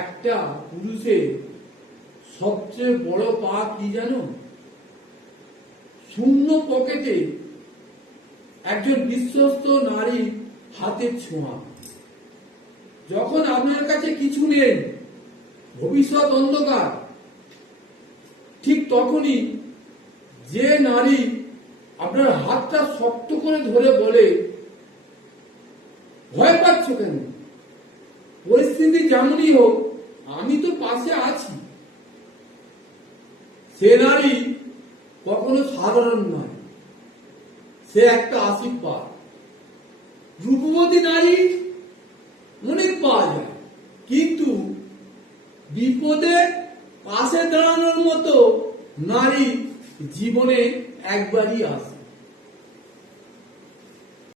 একটা পুরুষের সবচেয়ে বড় পাপ কি জানো? শূন্য পকেটে একজন বিশ্বস্ত নারীর হাতের ছোঁয়া। যখন আপনার কাছে কিছু নেই, ভবিষ্যৎ অন্ধকার, ঠিক তখনই যে নারী আপনার হাতটা শক্ত করে ধরে বলে, ভয় পাচ্ছ কেন? পরিস্থিতি যেমনই হোক, আমি তো পাশে আছি। সে নারী কখনো সাধারণ নয়, সে একটা আশীর্বাদ। রূপবতী নারী অনেক পাওয়া যায়, কিন্তু বিপদে পাশে দাঁড়ানোর মতো নারী জীবনে একবারই আসে।